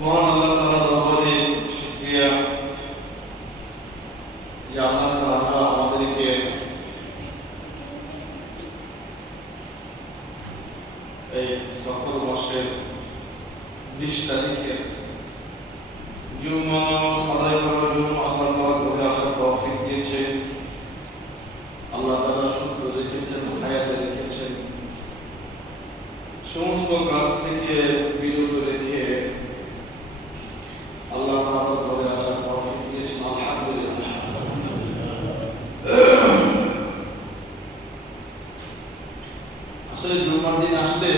মহান আল্লাহ তাআলা দরবারে শুকরিয়া যে আল্লাহ তাআলা আমাদেরকে এই সফর মাসের 20 তারিখে জুমা আদায় করার জন্য আল্লাহ তাআলা ঘরে আসার তৌফিক দিয়েছে। আল্লাহ তাআলা সুস্থ রেখেছেন, হায়াতে রেখেছেন, সমস্ত কাজ থেকে বিরত রেখে আল্লাহ তাআলা ঘরে আসার তৌফিক দিয়েছেন। আলহামদুলিল্লাহ। আসলে জুমার দিন আসলে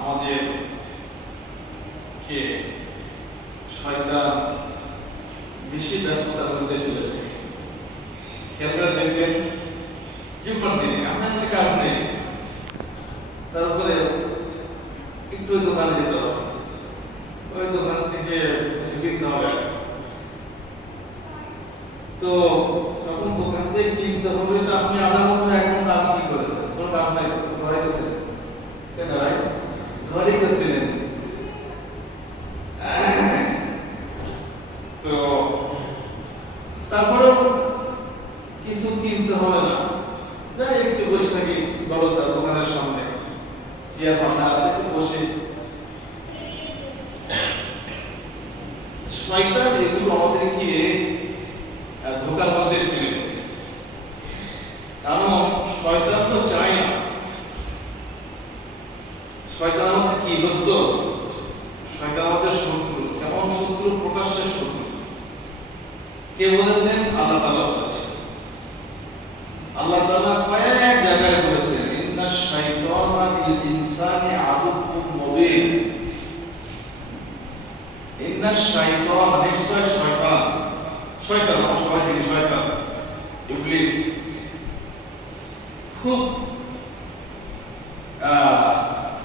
আমাদের কে শয়তান বেশি ব্যস্ততার মধ্যে চলে যায়। খেয়াল করে দেখবেন জুমার দিনে আপনার কোনো কাজ নেই, তারপরে একটু দোকানে যেতে হবে, ওই দোকান থেকে কিছু কিনতে হবে। তো তখন দোকান থেকে কিনতে হবে, তো আপনি আধা ঘন্টা 1 ঘন্টা আপনি কি করেছেন? কোনো কাজ নাই, ঘরে গেছেন। কেন ভাই? ঘরে গেছিলেন। তো তারপরে কিছু কিনতে হবে না, যাই একটু বসে থাকি বড়টা দোকানের সামনে, চেয়ার পাতা আছে, একটু বসে। শয়তান এগুলো আমাদেরকে ধোঁকার মধ্যে ফেলে দেয়। কারণ শয়তান তো চায় না, শয়তান আমাদের কি দোস্ত? শয়তান আমাদের শত্রু। কেমন শত্রু? প্রকাশ্যের শত্রু। কে বলেছেন? আল্লাহ তাআলা বলেছেন। আল্লাহ তাআলা কয়েক জায়গায় বলেছেন, ইন্নাশ শাইতানা লিল ইনসানি আদুউম মুবিন। ইন্নাশ শাইতান, নিশ্চয় শয়তান, শয়তান সবাই জানি শয়তান, ইবলিস খুব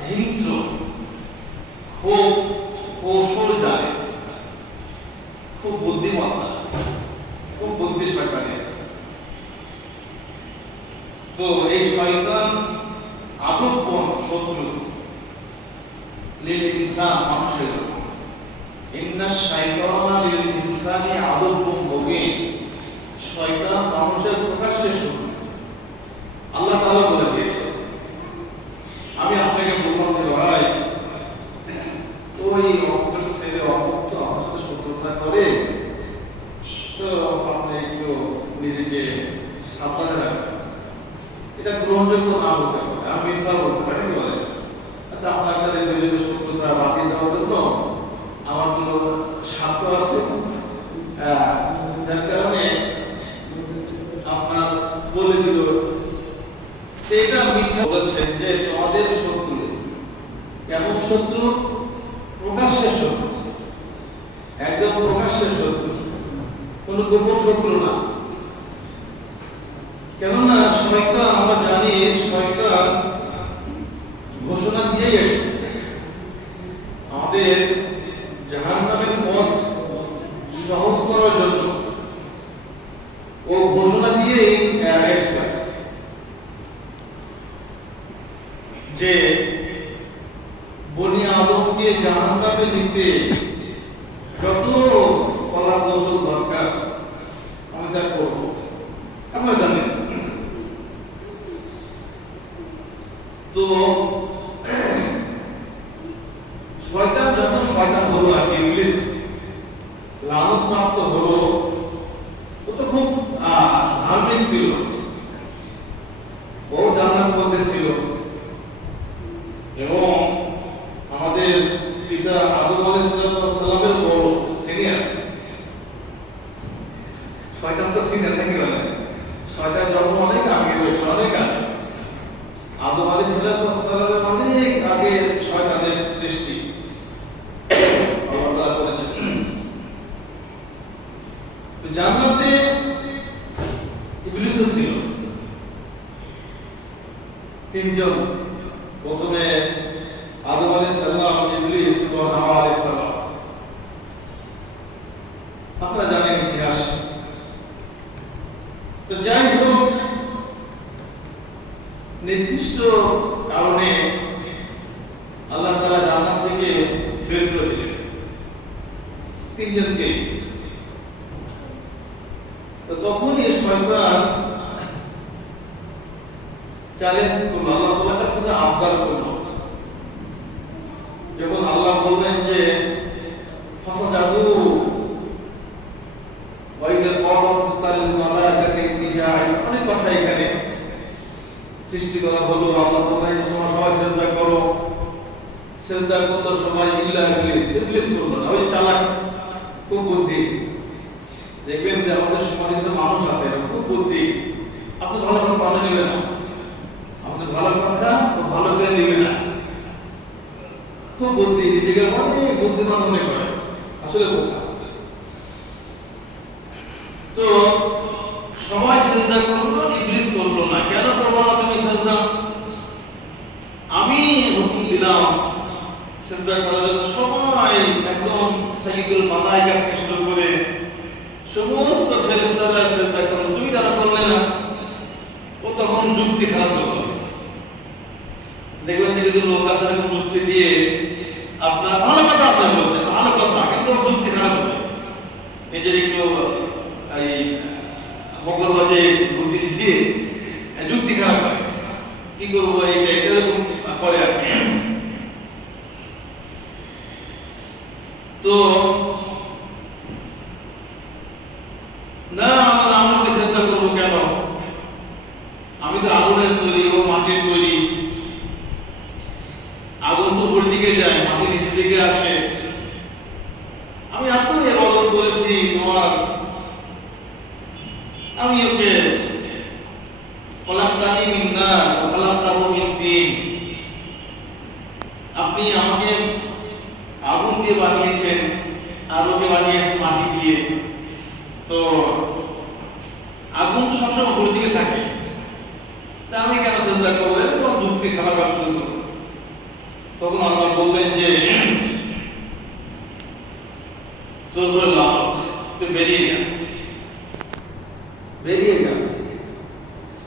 হিংস্র, খুব কৌশল জানে, খুব বুদ্ধিমত্তা, খুব বুদ্ধি শয়তানের। তো এই শয়তান আদুউম শত্রু, লিল ইনসান মানুষের। ইন্নাশ শাইতানা লিল ইনসানি আদুউম মুবিন। শয়তান মানুষের প্রকাশ্যের শত্রু। আল্লাহ তাআলা বলে দিয়েছে। আমি আপনাকে বললাম যে ভাই, ওই অপর ছেলে অপর তো আমার সাথে শত্রুতা করে, তো আপনি একটু নিজেকে সাবধানে রাখবেন। এটা গ্রহণযোগ্য না হতে পারে, আমি মিথ্যা বলতে পারি বলে, আচ্ছা আপনার সাথে দুজনের শত্রুতা বাতিল দেওয়ার জন্য আমার কোনো স্বার্থ আছে, যার কারণে আপনার বলে দিল। এটা মিথ্যা বলেছেন যে তোমাদের শত্রু। কেমন শত্রু? প্রকাশ্যের শত্রু, একদম প্রকাশ্যের শত্রু, কোন গোপন শত্রু না। কেননা শয়তান, আমরা জানি শয়তান ঘোষণা দিয়েই এসেছে আমাদের জাহান্নামের পথ সহজ করার জন্য। ও ঘোষণা দিয়েই এসেছে যে বনি আদমকে জাহান্নামে নিতে যত কলার কৌশল দরকার আমি তা করব। আমরা জানি। তো শয়তান যখন শয়তান হলো, আর কি ইবলিস লানত প্রাপ্ত হলো, ও তো খুব ধার্মিক ছিল, ও জান্নাত মধ্যে ছিল, এবং আমাদের পিতা আদম আলাইহিস সালামের বড় সিনিয়র। শয়তান তো সিনিয়র নাকি বলে? শয়তান জন্ম অনেক আগে হয়েছে, অনেক আগে। আদম আলাইহিস সালামের অনেক আগে শয়তানের সৃষ্টি আল্লাহ তাআলা করেছেন। তো জান্নাতে ইবলিসও ছিল, 3 জন। প্রথমে আদম আলাইহিস সালাম, ইবলিস এবং হাওয়া আলাইহিস সালাম। আপনারা জানেন ইতিহাস। তো যাই হোক, নির্দিষ্ট কারণে আল্লাহ তাআলা জান্নাত থেকে বের করে দিলেন তিনজনকে। তো তখনই শয়তান চ্যালেঞ্জ করলো, আল্লাহ তাআলার কাছে আবদার করলো। যখন আল্লাহ বললেন যে ফাসাদাদু ওয়া ইযা ক্বালাল মালাইকাতু ইন্নী জাইল, অনেক কথা এখানে সৃষ্টি করা হলো। আল্লাহ বললেন তোমরা সবাই সিজদা করো, সিজদা করলো সবাই ইল্লা ইবলিস। ইবলিস করলো না, ওই চালাক খুব বুদ্ধি। দেখবেন যে আমাদের সমাজে কিছু মানুষ আছে খুব বুদ্ধি, আপনি ভালো কথা ভালো নেবে না, আপনি ভালো কথা ভালো করে নেবে না, খুব বুদ্ধি, নিজেকে অনেক বুদ্ধিমান মনে করে, আসলে বোকা। তো সবাই সিজদা করলো, ইবলিস করলো না। কেন করলো না তুমি সিজদা? আমি হুকুম দিলাম সিজদা করার জন্য। সবাই একদম সাইয়্যিদুল মালায়েকা থেকে শুরু করে সমস্ত ফেরেশতারা সিজদা করলো, তুমি কেন করলে না? ও তখন যুক্তি খারাপ করলো। দেখবেন যে কিছু লোক আছে এরকম যুক্তি দিয়ে আপনার ভালো কথা আপনি বলছেন, ভালো কথা, কিন্তু যুক্তি খারাপ হবে। নিজের একটু এই মঙ্গলবাজে বুদ্ধি দিয়ে যুক্তি খারাপ হয়, কি করবো এইটা এরকম করে আর কি। তো না আমরা আমাকে চিন্তা করবো কেন? আমি তো আগুনের তৈরি, ও মাটির তৈরি। আগুন তো উপর দিকে যায়, মাটি নিচের দিকে আসে। আমি এত ইবাদত করেছি তোমার, আমি ওকে খলাকতানি মিন নার ওয়া খলাকতাহু মিন তিন, আপনি আমাকে আগুন দিয়ে বানিয়েছেন আর ওকে বানিয়েছেন মাটি দিয়ে। তো আগুন তো সবসময় উপর দিকে থাকে, তা আমি কেন চিন্তা করবো? এরকম যুক্তি খারাপ শুরু করবো। তখন আল্লাহ বললেন যে তোর লানত, তুই বেরিয়ে যা, বেরিয়ে যা।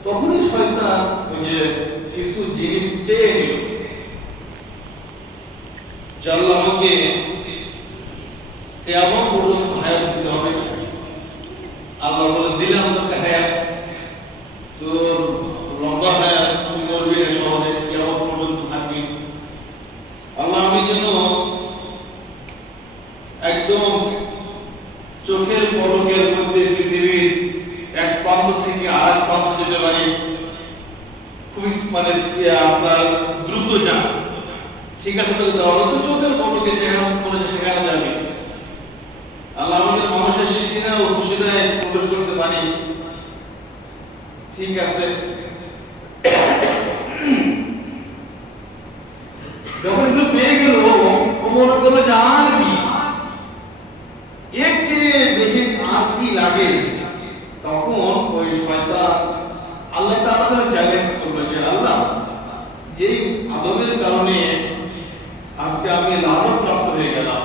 তখনই শয়তান ওই যে কিছু জিনিস চেয়ে নিল, যে আল্লাহ আমাকে কিয়ামত পর্যন্ত হায়াত দিতে হবে। আল্লাহ বলে দিলাম তোকে হায়াত, তোর লম্বা হায়াত, তুমি মরবি না সহজে, কিয়ামত পর্যন্ত থাকবি। আল্লাহ আমি যেন একদম চোখের পলকের মধ্যে পৃথিবীর এক প্রান্ত থেকে আরেক প্রান্ত যেতে পারি, খুবই মানে আপনার দ্রুত যান। ঠিক আছে, তাহলে দেওয়া হলো চোখের পলকে যেখানে পড়েছে সেখানে যাবে। আল্লাহ আমাদের মানুষের সিনা ও খুশিদায় প্রবেশ করতে পারি, ঠিক আছে। যখন এগুলো পেয়ে গেল, ও মনে করলো যে আর কি, এর চেয়ে বেশি আর কি লাগে। তখন ওই শয়তান আল্লাহ তাআলার সাথে চ্যালেঞ্জ করলো যে আল্লাহ, যেই আদমের কারণে আজকে আমি লানত প্রাপ্ত হয়ে গেলাম,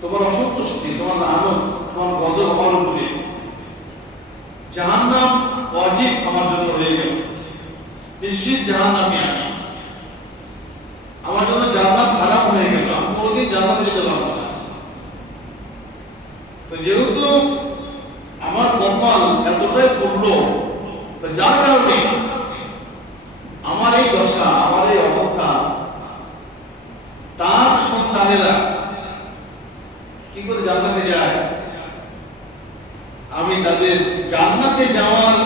তোমার অসন্তুষ্টি, তোমার লানত, তোমার গজব আমার উপরে, জাহান্নাম ওয়াজিব আমার জন্য হয়ে গেল, নিশ্চিত জাহান্নামে আমি, আমার জন্য জান্নাত হারাম হয়ে গেল, আমি কোনোদিন জান্নাতে যেতে পারবো না। তো যেহেতু আমার কপাল এতটাই পড়লো, তো যার কারণে আমার এই দশা, আমার এই অবস্থা, তার সন্তানেরা কি করে জান্নাতে যায়, আমি তাদের জান্নাতে যাওয়ার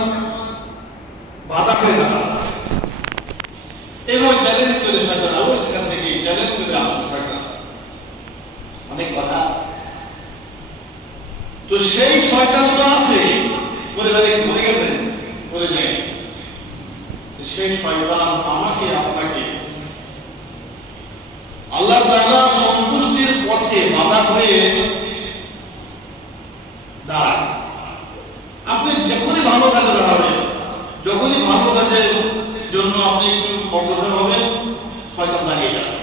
বাধা হয়ে দাঁড়াবো। এবার চ্যালেঞ্জ করে শয়তান আবার সেখান থেকে চ্যালেঞ্জ করে আসলো শয়তান, অনেক কথা। তো সেই শয়তান তো আছে, বলে যাবে ভুলে গেছে, বলে যায় সেই শয়তান আমাকে আপনাকে আল্লাহ তাআলা সন্তুষ্টির পথে বাধা হয়ে দাঁড়ায়। আপনি যখনই ভালো কাজে দাঁড়াবেন, যখনই ভালো কাজের জন্য আপনি একটু অগ্রসর হবেন, শয়তান দাঁড়িয়ে যাবে।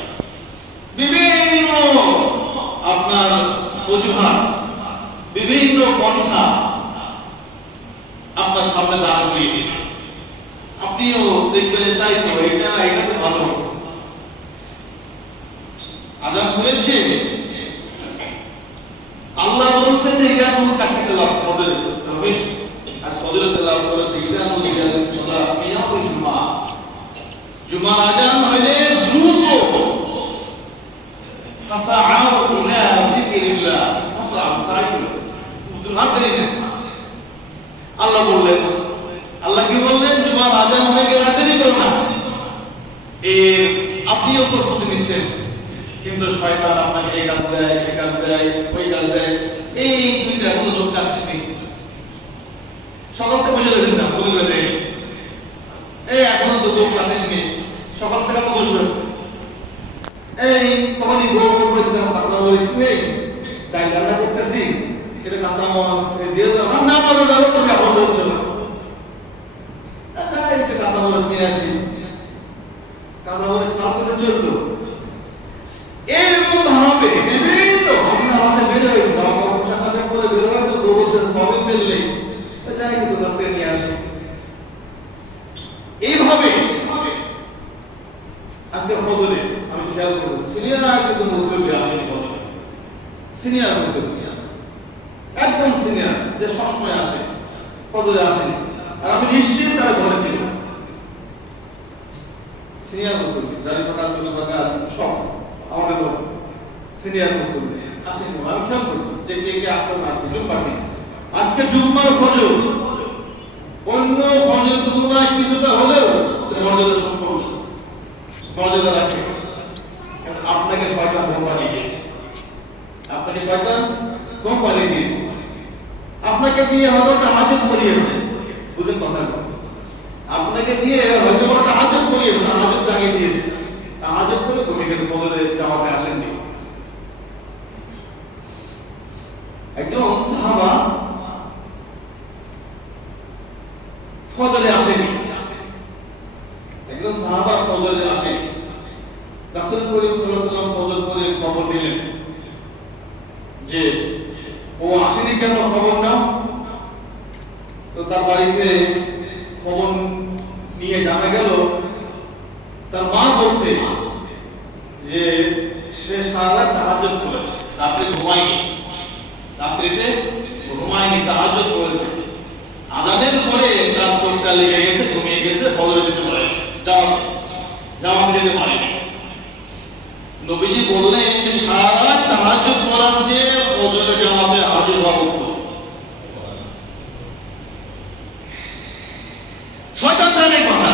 বিভিন্ন আপনার অজুহাত, বিভিন্ন পন্থা আপনার সামনে দাঁড় করিয়ে দিবে। আপনিও দেখবেন তাই তো, এটা তো ভালো, আজান হয়েছে, আল্লাহ বলছেন যে ইয়া তুমি কাকে তেলাওয়াত ফজর হবে, আর ফজর তেলাওয়াত করেছে ইয়া তুমি সালাত কিয়ামুল জুমআ। জুমার আজান হইলে দ্রুত ফাসাআউ ইলা যিকরিল্লাহ, ফাসাআউ সাইকুল হাদিরিন। আল্লাহ বললেন, আল্লাহ কি বললেন? জুমার আজান হয়ে গেলে রাতেরই করো না। আপনিও প্রস্তুতি নিচ্ছেন, কিন্তু শয়তান আপনাকে এই কাজ দেয়, সে কাজ দেয়, ওই কাজ দেয়। এই দুইটা কোনো লোক কাজ নেই, সকালকে বসে গেছেন না বলে গেলে এই এখনো তো লোক কাজ নেই, সকাল থেকে তো বসে এই তখনই গোল গোল করে দিতাম কাঁচা মরিচ নেই, ডাল রান্না করতেছি, এটা কাঁচা মরিচ দিয়ে আমার না বলে যাবো, তুমি এখন বলছো না একটু কাঁচা মরিচ নিয়ে আসি, কাঁচা মরিচ সাফ করে চলতো। এরকম ভাবে বিভিন্ন ভাবনা আমাদের বের হয়েছে, পোশাক আশাক করে বের হয়ে তো গোবর সবই ফেললে যাই কিন্তু তাতে নিয়ে আসে। এইভাবে আজকে ফজরে আমি খেয়াল করেছি সিনিয়র কিছু মুসলিম আসেনি ফজরে, সিনিয়র মুসলিম একদম সিনিয়র যে সবসময় আসে, ফজরে আসেনি, আর আমি নিশ্চিত তারা ঘরে ছিল। সিনিয়র মুসলিম দাঁড়িয়ে সব আমাদের লোক সিনিয়র মুসলিম আসেনি, আমি খেয়াল করছি যে কে কে আসবেন আজকে জুম্মার দিন। আজকে জুম্মার ফজর, অন্য ফজর তুলনায় কিছুটা হলেও মর্যাদা সম্পন্ন, মর্যাদা রাখে। আপনাকে শয়তান কোম্পানি দিয়েছে, আপনাকে শয়তান কোম্পানি দিয়েছে, আপনাকে দিয়ে হয়তো তাহাজ্জুদ পড়িয়েছে, বুঝেন কথা, আপনাকে দিয়ে হয়তো তাহাজ্জুদ পড়িয়েছে, তাহাজ্জুদ জাগিয়ে দিয়েছে, তাহাজ্জুদ করে তুমি কিন্তু ফজরে জামাতে আসেননি। একজন সাহাবা ফজরে আসেনি, একজন সাহাবা ফজরে আসেনি, রাসূল করিম সাল্লাল্লাহু আলাইহি ওয়াসাল্লাম ফজর করে খবর দিলেন যে ও আসেনি কেন, খবর নাও। তো তার বাড়িতে খবর নিয়ে জানা গেল তার মা বলছে যে সে সারা রাত তাহাজ্জুদ করেছে, রাতে ঘুমায়নি, রাত্রিতে ঘুমায়নি, তাহাজ্জুদ করেছে। আজানের পরে তার চোখটা লেগে গেছে, ঘুমিয়ে গেছে, ফজরে যেতে পারে, জামাতে যেতে পারেনি। নবীজি বললেন যে সারা রাত তাহাজ্জুদ করার চেয়ে ফজরে জামাতে হাজির হওয়া উত্তম। শয়তান জানে কথা,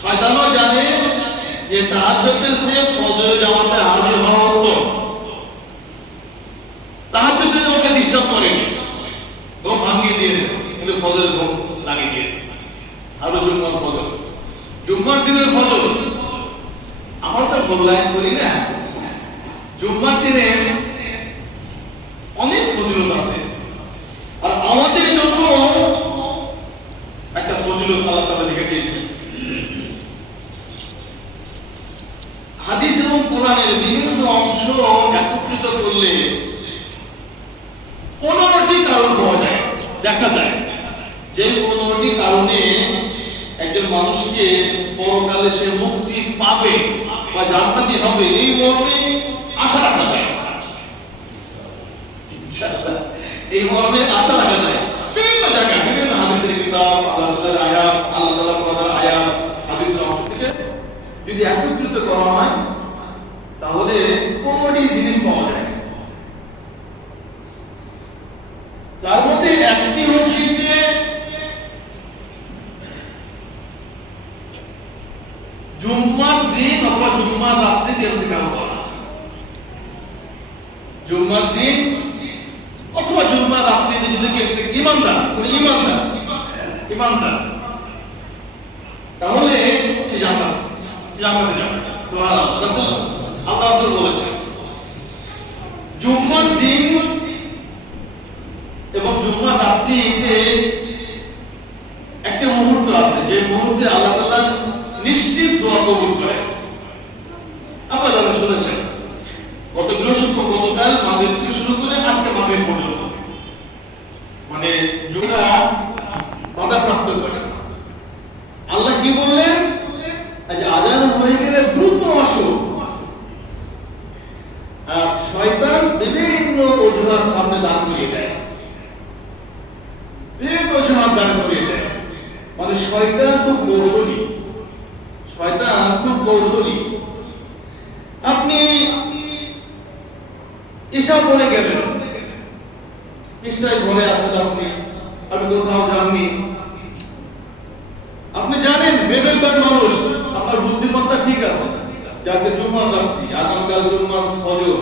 শয়তানও জানে যে তাহাজ্জুদের চেয়ে ফজরে জামাতে হাজির হওয়া উত্তম। তাহাজ্জুদে ওকে ডিস্টার্ব করেনি, ঘুম ভাঙিয়ে দিয়েছে, কিন্তু ফজরের ঘুম লাগিয়ে দিয়েছে। আরো জুম্মার ফজর, জুম্মার দিনের ফজর আমরা তো মূল্যায়ন করি না। জুম্মার দিনে অনেক ফজিলত আছে, আর আমাদের জন্য একটা ফজিলত আল্লাহ তাআলা লিখে দিয়েছেন। হাদিস এবং কোরআনের বিভিন্ন অংশ একত্রিত করলে 15টি কারণ পাওয়া যায়, দেখা যায় যে 15টি কারণে একজন মানুষকে পরকালে সে মুক্তি পাবে বা জান্নাতি হবে, এই মর্মে আশা রাখা যায়, এই মর্মে আশা রাখা যায়। বিভিন্ন জায়গায় বিভিন্ন হাদিসের কিতাব, আল্লাহর আয়াত, আল্লাহ তাআলার কোরআনের আয়াত, হাদিসের অংশ থেকে যদি একত্রিত করা হয় তাহলে 15টি জিনিস পাওয়া যায়। তার মধ্যে একটি হচ্ছে যে জুম্মার দিন অথবা জুম্মার রাত্রিতে ইন্তেকাল করা, জুম্মার দিন অথবা জুম্মার রাত্রিতে যদি কেউ ইমানদার তাহলে সে জান্নাতে যাবে। সুবহানাল্লাহ, রাসূল আল্লাহ রাসূল বলেছেন জুম্মার দিন এবং জুম্মার রাত্রিতে একটা মুহূর্ত আছে যে মুহূর্তে আল্লাহ তাআলা নিশ্চিত দোয়া কবুল করে। আপনারা শুনেছেন গতকাল মাগরিব থেকে শুরু করে আজকে মাগরিব পর্যন্ত, মানে জুমা বাধাপ্রাপ্ত করে। আল্লাহ কি বললেন? আজ আজান হয়ে গেলে দ্রুত আসো, কৌশলী। আপনি ঈশা পড়ে গেলেন, নিশ্চয়ই ঘরে আছেন আপনি কোথাও যাননি। আপনি জানেন বিবেকবান মানুষ, আপনার বুদ্ধিমত্তা ঠিক আছে, যাতে জুম্মার রাত্রি, আগামীকাল জুম্মার ফজর,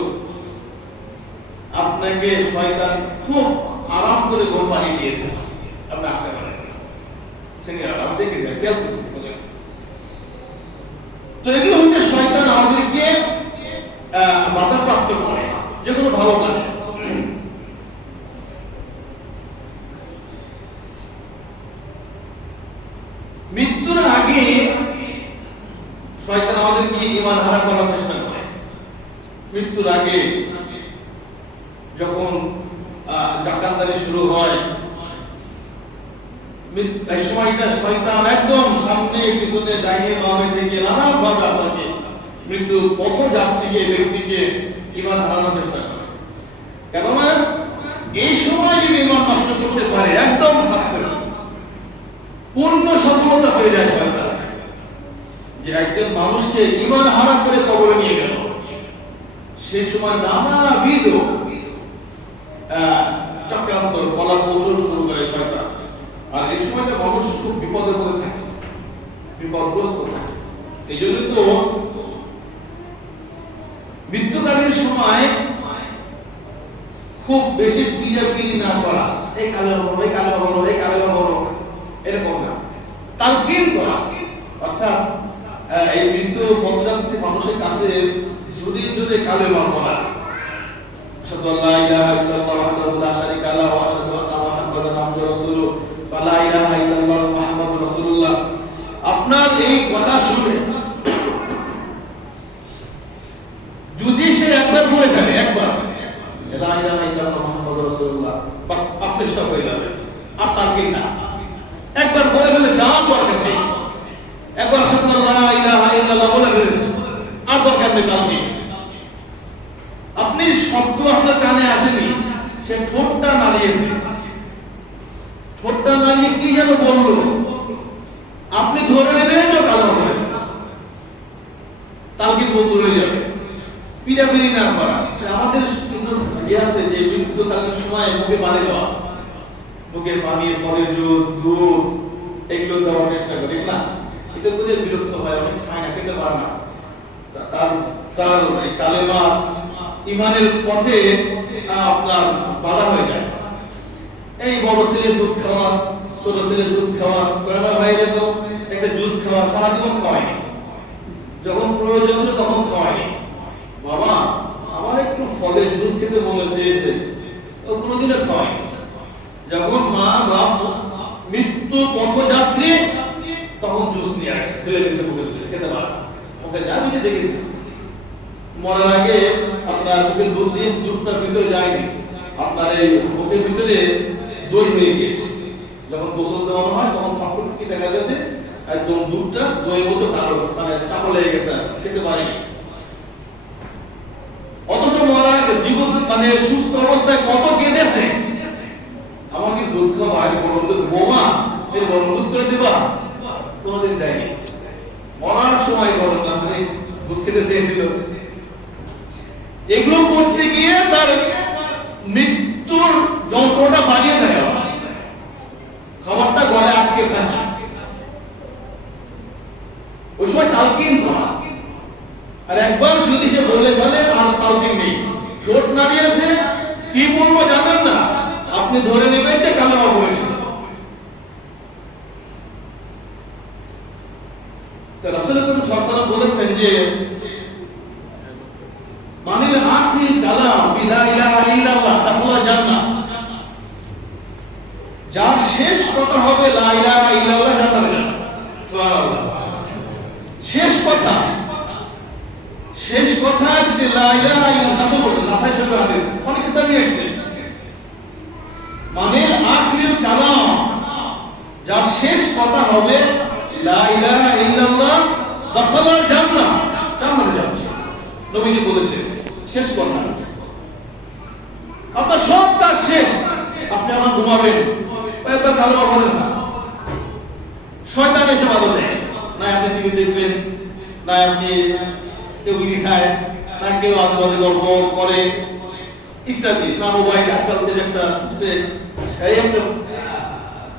আপনাকে শয়তান খুব আরাম করে ঘুম পাড়িয়ে দিয়েছে, আপনি আসতে পারেন। সিনিয়র আমি দেখেছি, খেয়াল করছি। তো এগুলো হচ্ছে শয়তান আমাদেরকে বাধাপ্রাপ্ত করে যে কোনো ভালো কাজে। মৃত্যুর আগে শয়তান আমাদেরকে ঈমান হারা করার চেষ্টা করে। মৃত্যুর আগে যখন জাকাতদারি শুরু হয়, এই সময়টা শয়তান একদম সামনে পিছনে ডাইনে বামে থেকে নানাভাবে আপনাকে মৃত্যু পথযাত্রীকে ব্যক্তিকে ঈমান হারানোর চেষ্টা করে। কেননা এই সময় যদি ঈমান নষ্ট করতে পারে, একদম সাকসেস, পূর্ণ সফলতা হয়ে যায় শয়তান, যে একজন মানুষকে ঈমান হারা করে কবরে নিয়ে গেল। সেই সময় নানাবিধ চক্রান্ত কলা কৌশল শুরু করে শয়তান। আর এই সময়টা মানুষ খুব বিপদের মধ্যে থাকে, বিপদগ্রস্ত থাকে। এই জন্য তো মৃত্যুকালীন সময় খুব বেশি পিড়াপিড়ি না করা, এই কালে বলো, এই কালে বলো, এই কালে বলো, এরকম না, তালকিন করা। অর্থাৎ এই মৃত্যু পথযাত্রী মানুষের কাছে জুড়ে জুড়ে কালে বলা, আশহাদু আল্লা ইলাহা ইল্লাল্লাহ ওয়াহদাহু লা শারীকা লাহু ওয়া আশহাদু আন্না মুহাম্মাদান আবদুহু ওয়া রাসূলুহু ওয়া লা ইলাহা ইল্লাল্লাহ মুহাম্মাদুর রাসূলুল্লাহ। আপনার এই কথা শুনে যদি সে একবার বলে ফেলে, একবার লা ইলাহা ইল্লাল্লাহ মুহাম্মাদুর রাসূলুল্লাহ, বাস আপনি স্টপ হয়ে যাবে, আর তার কি না, একবার বলে ফেলে যাওয়ার দরকার নেই। একবার আশহাদু আল্লা ইলাহা ইল্লাল্লাহ বলে ফেলেছে, আর দরকার নেই তার কি। আপনি শব্দ আপনার কানে আসেনি, সে ঠোঁটটা নাড়িয়েছে, ঠোঁটটা নাড়িয়ে কি যেন বললো, আপনি ধরে নেবেন ও কালো করেছে, তালকি বন্ধু হয়ে যাবে। পিড়াপিড়ি না করা। আমাদের কিছু ইয়ে আছে যে মৃত্যুকালীন সময় মুখে পানি দেওয়া, মুখে পানি, ফলের জুস, দুধ, এগুলো দেওয়ার চেষ্টা করি না, এতে করে বিরক্ত হয়, অনেক খায় না, খেতে পারে না। তার কালেমা ইমানের পথে আপনার বাধা হয়ে যায়। এই বড় ছেলে দুধ খাওয়া, ছোট ছেলে দুধ খাওয়া, করোনা হয়ে যেত, একটা জুস খাওয়া, সারা জীবন খাওয়ায়নি, যখন প্রয়োজন ছিল তখন খাওয়ায়নি। বাবা আমার একটু ফলের জুস খেতে মনে চেয়েছে, ও কোনোদিনও খাওয়ায়নি। যখন মা বাপ মৃত্যু পথযাত্রী, তখন জুস নিয়ে আসছে, তুলে দিচ্ছে মুখে, খেতে পারে ওকে, যা বুঝে দেখেছি। মরার আগে আপনার মুখে দুধ দিয়ে দুধটা ভিতরে যায়নি, আপনার এই মুখের ভিতরে দই হয়ে গিয়েছে। যখন গোসল দেওয়ানো হয় তখন সাপোর্ট কি দেখা যাবে, একদম দুধটা দইয়ের মতো দারুণ, মানে চাপা লেগে গেছে, খেতে পারেনি। অথচ মরার আগে জীবন মানে সুস্থ অবস্থায় কত কেঁদেছে, আমাকে দুধ খাওয়া আগে বলতো বোমা, এর গরম দুধ করে দিবা, কোনোদিন দেয়নি। মরার সময় গরম মানে দুধ খেতে চেয়েছিল। এগুলো করতে গিয়ে তার মৃত্যুর যন্ত্রটা বাড়িয়ে দেয়, খাবারটা গলে আটকে থাকে। ওই সময় তালকিন করা, আর একবার যদি সে বলে ফেলে আর তালকিন নেই, ঠোঁট নাড়িয়েছে, কি বলবো জানেন না, আপনি ধরে নেবেন যে কালেমা বলেছেন। রাসূল সাল্লাল্লাহু আলাইহি ওয়াসাল্লাম বলেছেন যে মানিল আখির কালাম বিলা ইলাহা ইল্লাল্লাহ দাখালা জান্নাহ, যার শেষ কথা হবে লা ইলাহা ইল্লাল্লাহ, জান্নাতে যাবে। সুবহানাল্লাহ। শেষ কথা, শেষ কথা যদি লা ইলাহা ইল্লাল্লাহ বলে, নাসাই শরীফে হাদিস, অনেক কিতাবে এসেছে, মানিল আখির কালাম, যার শেষ কথা হবে লা ইলাহা ইল্লাল্লাহ দাখালা জান্নাহ, জান্নাতে যাবে। নবীজি বলেছেন শেষ কথা, আপনার সব কাজ শেষ, আপনি আমার ঘুমাবেন, একবার কালেমা বলেন না, শয়তান এসে বাধা দেয়, না আপনি টিভি দেখবেন, না আপনি কেউ বিড়ি খায়, না কেউ আজেবাজে গল্প করে ইত্যাদি, না মোবাইল আজকাল যে একটা এই একটা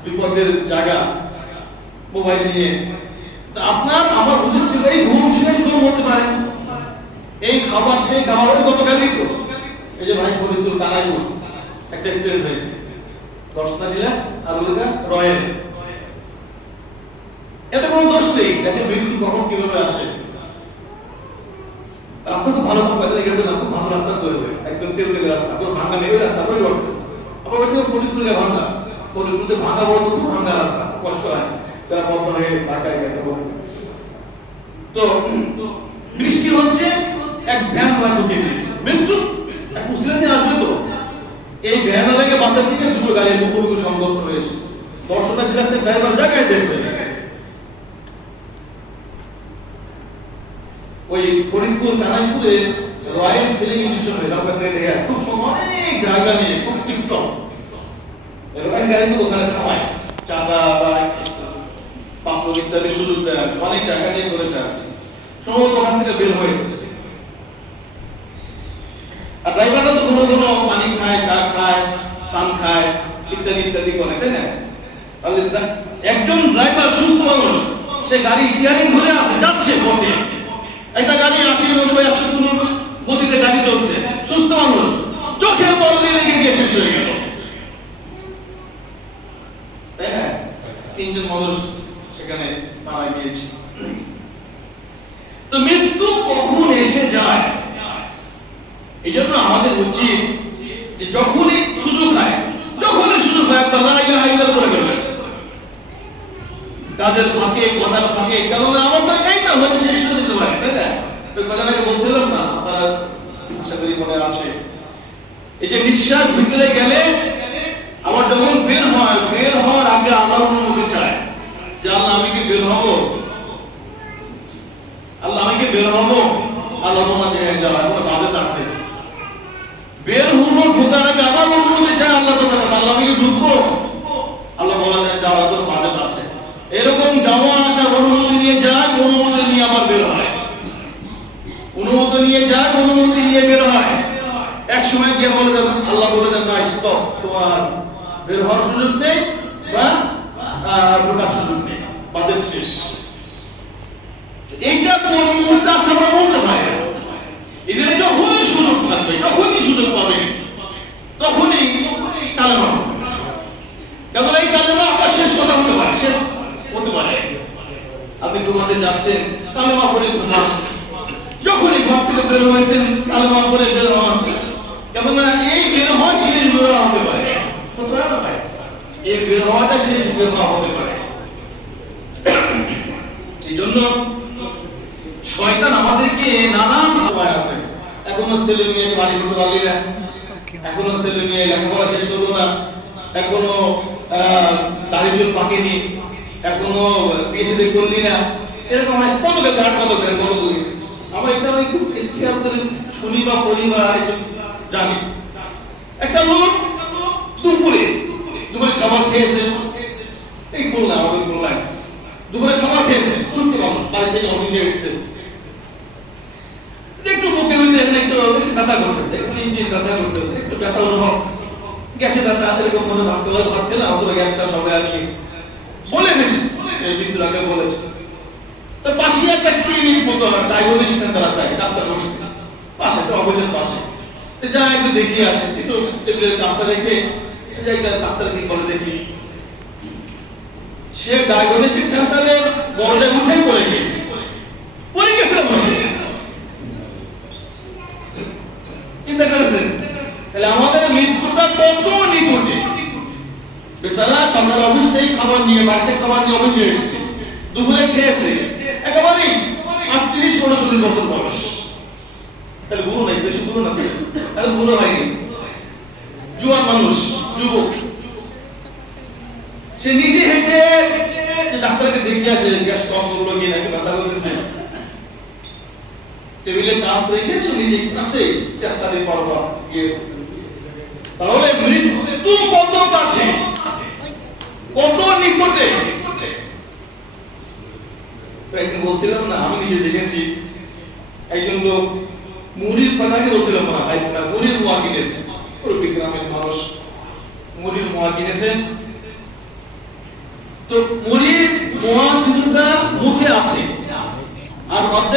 বিপদের জায়গা মোবাইল নিয়ে। আপনার আমার উচিত ছিল এই ঘুম শেষ ঘুম হতে পারে, এই খাবার সেই খাবার ওই গতকালই তো এই যে ভাই ফরিদুল কানাই একটা অ্যাক্সিডেন্ট হয়েছে, 10টা রিল্যাক্স আর ওইটা রয়্যাল, এত কোনো দোষ নেই। দেখেন মৃত্যু কখন কিভাবে আসে। রাস্তা খুব ভালো বাজারে গেছে না, খুব ভালো রাস্তা করেছে, একদম তেল তেলের রাস্তা, কোনো ভাঙা নেই ওই রাস্তা ওই রোড। আবার হয়তো ফরিদপুরে ভাঙা, ফরিদপুরে ভাঙা বড় খুব ভাঙা রাস্তা, কষ্ট হয় তারা বন্ধ হয়ে ঢাকায় গেছে। তো বৃষ্টি হচ্ছে, এক ভ্যান ঢুকিয়ে দিয়েছে, মৃত্যু এক মুসলিম যে আসবে তো এই ভ্যান লাগে বাঁচার দিকে দুটো গাড়ি মুখোমুখি সংঘর্ষ হয়েছে, 10টা জেলাতে ভ্যান জায়গায় দেখবে। ওই ফরিদপুর কানাইপুরে রয়্যাল ফিলিং ইনস্টিটিউশন খুব অনেক জায়গা নিয়ে খুব টিকটক রয়্যাল গাড়ি তো ওখানে খাওয়ায় চাঁদা বা পাত্র ইত্যাদি সুযোগ দেয়, অনেক জায়গা নিয়ে করেছে আর কি। সম্ভবত ওখান থেকে বের হয়েছে। আর ড্রাইভাররা তো কোনো কোনো পানি খায়, চা খায়, পান খায় ইত্যাদি ইত্যাদি করে, তাই না? তাহলে একজন ড্রাইভার সুস্থ মানুষ, সে গাড়ি স্টিয়ারিং ধরে আসে, যাচ্ছে পথে, একটা গাড়ি 80, 90, 100 গতিতে গাড়ি চলছে, সুস্থ মানুষ, চোখের বললে লেগে গিয়ে শেষ হয়ে গেল, তাই না? 3 জন মানুষ সেখানে মারা গিয়েছে। তো মৃত্যু কখন এসে যায়, এই জন্য আমাদের উচিত যে যখনই সুযোগ হয় একটা লা ইলাহা ইল্লাল্লাহ করে ফেলবেন, কাজের ফাঁকে কথার ফাঁকে, কারণ আমার তো এইটা হচ্ছে শেষ করে দিতে পারে, তাই না? তো কথাটাকে বলছিলাম না, আপনারা আশা করি মনে আছে, এই যে নিঃশ্বাস ভিতরে গেলে আবার যখন বের হয়, বের হওয়ার আগে আল্লাহর অনুমতি চায় যে আল্লাহ আমি কি বের হবো, আল্লাহ আমি কি বের হবো, আল্লাহ তোমার জায়গায় যাওয়া একটা বাজেট আছে, বের হবো, ঢোকার আগে আবার অনুমতি চায় আল্লাহ তোমার, আল্লাহ আমি কি ঢুকবো, আল্লাহ বলা যায় যাওয়ার তোর বাজেট আছে। এরকম যাওয়া আসা অনুমতি নিয়ে যায়, অনুমতি নিয়ে আবার বের হয়, অনুমতি নিয়ে যায়, অনুমতি নিয়ে বের হয়। এক সময় গিয়ে বলে দেন, আল্লাহ বলে দেন না স্টপ, তোমার বের হওয়ার সুযোগ নেই বা ঢোকার সুযোগ নেই, বাজেট শেষ। এইটা কোন মুহূর্তে আসে আমরা বলতে পারি না। এদের যখনই সুযোগ থাকবে, যখনই সুযোগ পাবে, তখনই কালেমা, কারণ এই কালেমা আপনার শেষ কথা হতে পারে, শেষ হতে পারে। আপনি ঘুমাতে যাচ্ছেন, কালেমা পড়ে ঘুমান, যখনই ঘর থেকে বের হয়েছেন কালেমা পড়ে বের হন, কেননা এই বের হওয়া শেষ বের হওয়া হতে পারে, এই বের হওয়াটা শেষ বের হওয়া হতে পারে। এই জন্য শয়তান আমাদেরকে নানান উপায় আছে। এখনো ছেলে মেয়ে বাড়ি করতে পারলি না, এখনো ছেলে মেয়ে লেখাপড়া শেষ করলো না, এখনো দারিদ্র পাকেনি, এখনো বিয়ে করলি না, এরকম হয় কত করি। আমরা এটা আমি খুব খেয়াল করে শুনি বা পড়ি বা জানি। একটা লোক দুপুরে খাবার খেয়েছে, এই বললাম আমাদের বললাম দুপুরে খাবার খেয়েছে, সুস্থ মানুষ, বাড়ি থেকে অফিসে এসেছে, একটু বুকে এখানে একটু ব্যথা করতেছে, একটু চিনচিন ব্যথা করতেছে, একটু ব্যথা অনুভব, গ্যাসে ব্যথা, এরকম মনে ভাবতে পারে, ভাবতে না অথবা গ্যাসটা সবাই আর কি বলে গেছে, এই মৃত্যুর আগে বলেছে। তো পাশে একটা ক্লিনিক মতো ডায়াগনোসিস সেন্টার আছে, ডাক্তার বসছে পাশে, একটা অফিসের পাশে, যা একটু দেখিয়ে আসে, একটু ডাক্তার রেখে একটা ডাক্তারকে বলে দেখি। সে ডায়াগনস্টিক সেন্টারে দরজায় উঠে পড়ে গেছে, চিন্তা করেছেন তাহলে আমাদের মৃত্যুটা কত নিকটে। বেচারা সকালে অফিস থেকে খাবার নিয়ে, বাড়িতে খাবার নিয়ে অফিসে এসেছে, দুপুরে খেয়েছে, একেবারেই 38-39 বছর বয়স, তাহলে বুড়ো নাই, বেশি বুড়ো না, তাহলে বুড়ো হয়নি, জুয়ান মানুষ, যুবক। সে নিজে হেঁটে ডাক্তারকে দেখিয়ে আসে, গ্যাস কম করলো কি নাকি ব্যথা করতেছে, টেবিলে কাজ রেখে সে নিজে আসে টেস্টারি পরবার গিয়েছে। তাহলে মৃত্যু কত কাছে, কত নিকটে। একদিন বলছিলাম না, আমি নিজে দেখেছি একজন লোক মুড়ির পাটাকে বলছিলাম না ভাই, মুড়ির মোয়া কিনেছে, পুরো গ্রামের মানুষ মুড়ির মোয়া কিনেছে। তো মুড়ির মোয়া কিছুটা মুখে আছে আর অর্ধেক